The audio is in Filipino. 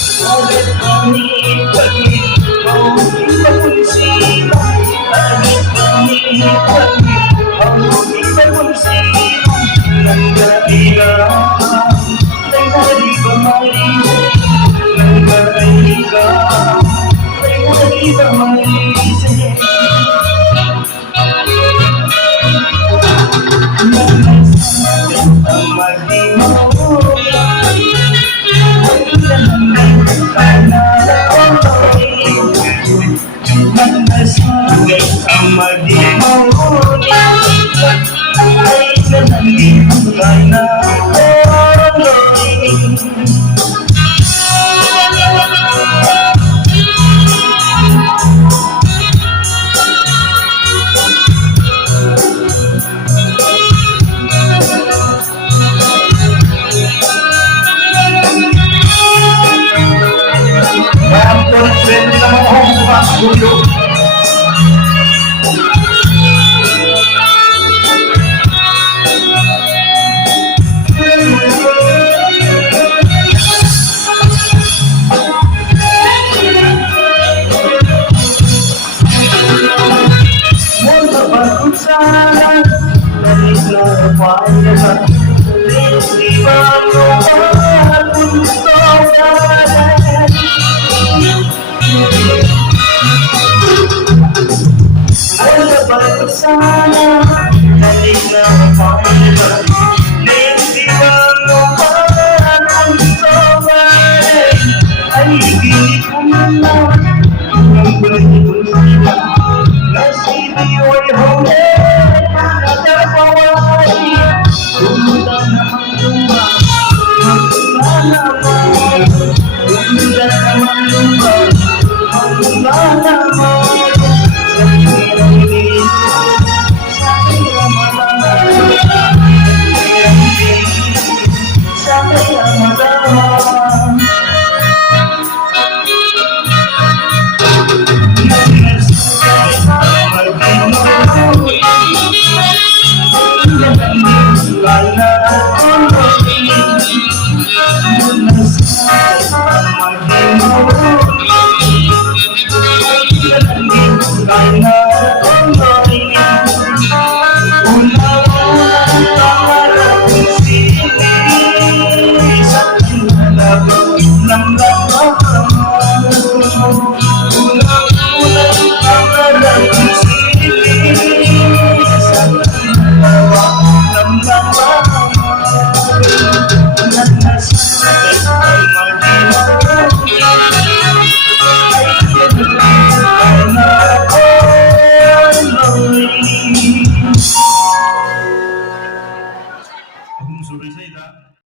Bakit pangit-pangit ang ipag-unsila? Bakit pangit-pangit ang ipag-unsila? Nagkaiga, nagkaiba malisip. Nagkaiga, nagkaiba malisip. Ang mag-imaw Manasagay ang madimauni ay nanandibugay na oloy. Mampun pwede naman akong pagkulo. Mula bagong sana, nalis na pahalaga. Hindi ba lumahan kung gusto ka rin? Mula bagong sana, nalis na pahalaga. Hindi ba lumahan kung gusto ka rin? Ay ginig ko man lang ang balik ko sila. Nasibiyo'y huli, nakapawari. Gunda naman lumba, gunda naman. Gunda naman lumba, gunda naman. Sa hirang-hirin, sa hirang-hirin, sa hirang-hirin. Lala,